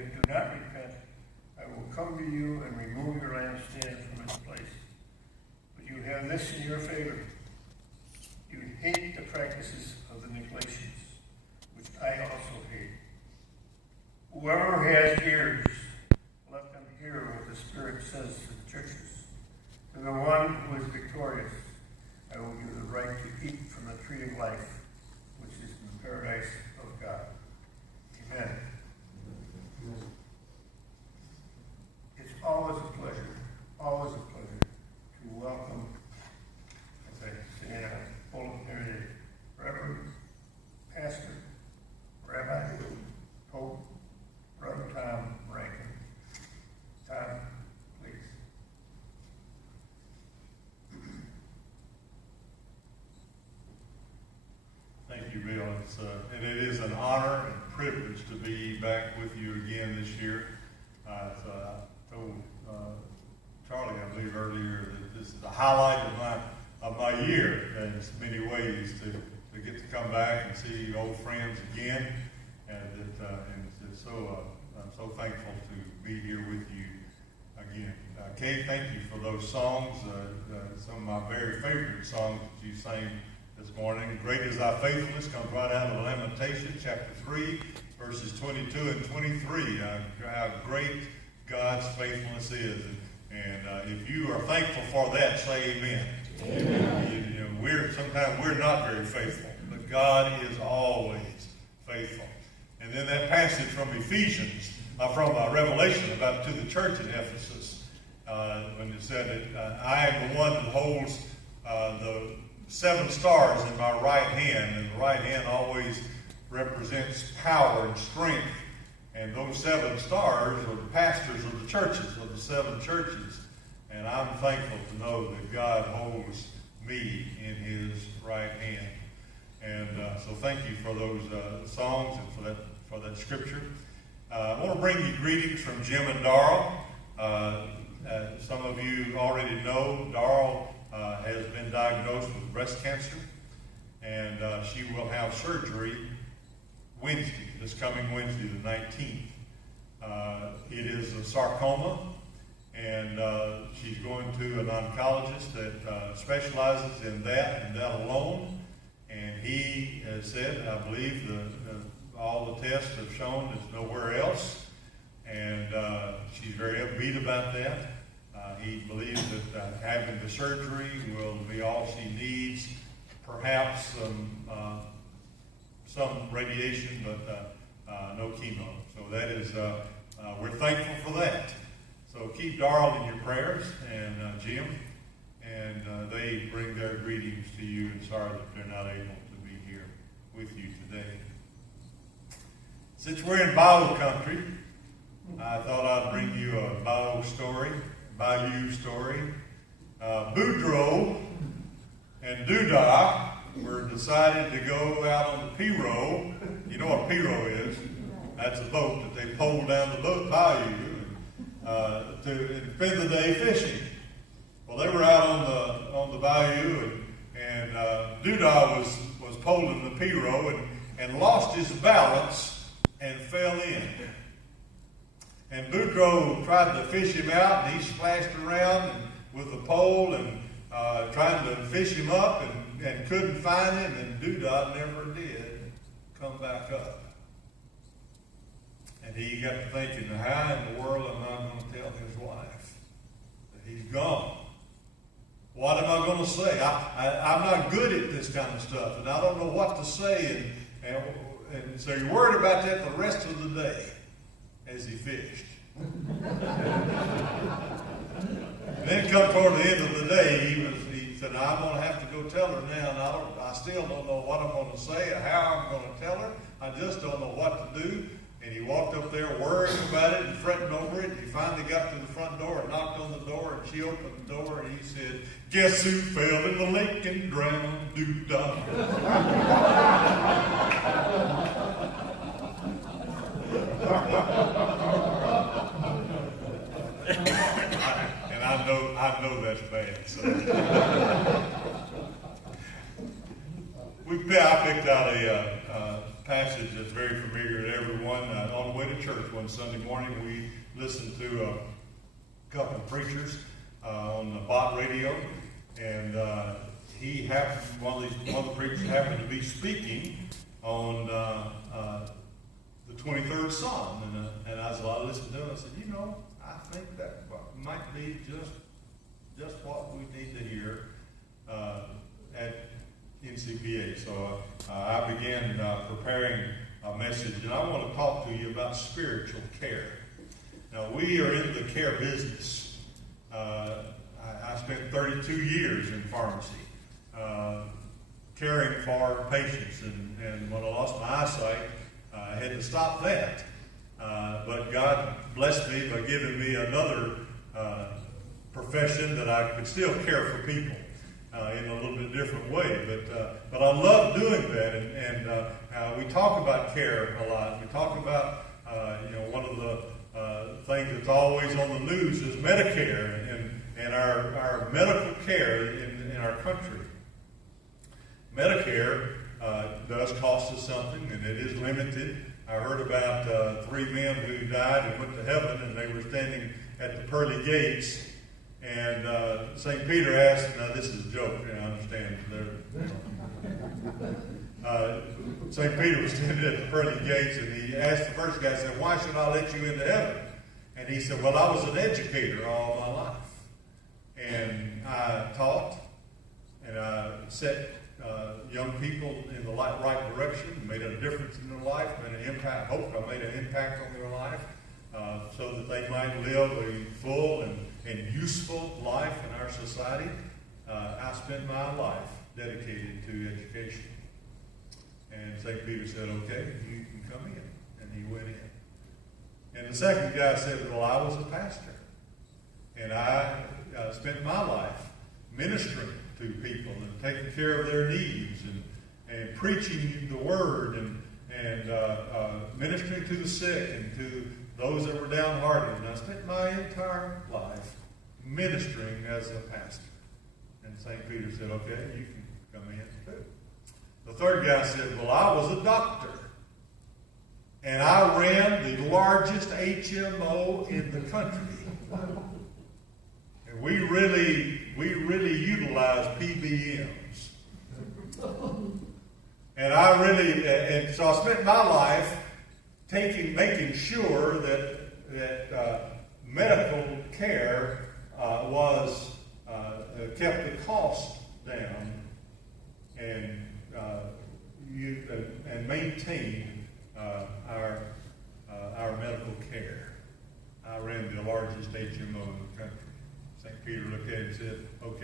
do not repent, I will come to you and remove your lampstand from its place. But you have this in your favor. You hate the practices of the Nicolaitans, which I also hate. Whoever has ears, let them hear what the Spirit says to the churches. To the one who is victorious, I will give the right to eat from the tree of life, which is in the paradise of God. Amen. It's always a pleasure to welcome, as I say in a bulletin here, Reverend Pastor, Rabbi, Pope, Brother Tom Rankin. Tom, please. Thank you, Bill. And it is an honor and privilege to be back with you again this year. I told Charlie, I believe earlier, that this is the highlight of my year in many ways to get to come back and see old friends again, and I'm so thankful to be here with you again. Kate, thank you for those songs. Some of my very favorite songs that you sang this morning. Great is thy faithfulness comes right out of Lamentations, chapter 3, verses 22 and 23. How great God's faithfulness is. And if you are thankful for that, say amen. Amen. Sometimes we're not very faithful, but God is always faithful. And then that passage from Ephesians, from Revelation about to the church in Ephesus, when it said that I am the one that holds the 7 stars in my right hand, and the right hand always represents power and strength. And those 7 stars are the pastors of the churches, of the 7 churches. And I'm thankful to know that God holds me in his right hand. And so thank you for those songs and for that scripture. I want to bring you greetings from Jim and Darrell. Some of you already know Darrell has been diagnosed with breast cancer, and she will have surgery Wednesday, this coming Wednesday, the 19th. It is a sarcoma, and she's going to an oncologist that specializes in that and that alone. And he has said, I believe all the tests have shown it's nowhere else, and she's very upbeat about that. He believes that having the surgery will be all she needs, perhaps some radiation, but no chemo. So that is, we're thankful for that. So keep Darrell in your prayers, and Jim, and they bring their greetings to you, and sorry that they're not able to be here with you today. Since we're in Bible country, I thought I'd bring you a Bayou story. Boudreaux and Duda were decided to go out on the Pirogue. You know what a Pirogue is? That's a boat that they pole down the bayou to spend the day fishing. Well, they were out on the bayou, and Duda was poling the Pirogue and lost his balance and fell in. And Boudreaux tried to fish him out, and he splashed around with the pole and trying to fish him up and couldn't find him, and Duda never did come back up. And he got to thinking, how in the world am I going to tell his wife that he's gone? What am I going to say? I'm not good at this kind of stuff, and I don't know what to say. And so you're worried about that the rest of the day as he fished. And then come toward the end of the day, he said, I'm going to have to go tell her now, and I still don't know what I'm going to say or how I'm going to tell her. I just don't know what to do. And he walked up there worrying about it and fretting over it. And he finally got to the front door and knocked on the door, and she opened the door, and he said, guess who fell in the lake and drowned? Duda. And I know that's bad. So. I picked out a passage that's very familiar to everyone. On the way to to church one Sunday morning. We listened to a couple of preachers on the bot radio, and one of the preachers happened to be speaking on the 23rd Psalm, and as I listened to him, I said, I think that might be just what we need to hear at Ncpa. So I began preparing a message, and I want to talk to you about spiritual care. Now, we are in the care business. I spent 32 years in pharmacy, caring for patients, and when I lost my eyesight, I had to stop that. But God blessed me by giving me another profession that I could still care for people in a little bit different way. But I love doing that, and we talk about care a lot. We talk about, one of the things that's always on the news is Medicare and our medical care in our country. Medicare does cost us something, and it is limited. I heard about 3 men who died and went to heaven, and they were standing at the pearly gates, and St. Peter asked, now this is a joke, I understand. St. Peter was standing at the pearly gates, and he asked the first guy, said, why should I let you into heaven? And he said, well, I was an educator all my life. And I taught, and I set young people in the right direction, made a difference in their life, made an impact. Hope I made an impact on their life, so that they might live a full and useful life in our society. I spent my life dedicated to education. And St. Peter said, okay, you can come in. And he went in. And the second guy said, well, I was a pastor. And I spent my life ministering to people and taking care of their needs and preaching the word and ministering to the sick and to those that were downhearted. And I spent my entire life ministering as a pastor. And St. Peter said, okay, you can come in too. The third guy said, well, I was a doctor. And I ran the largest HMO in the country. And we really utilize PBMs. And so I spent my life making sure that medical care was kept the cost down and maintained our medical care. I ran the largest HMO in the country. St. Peter looked at it and said, okay.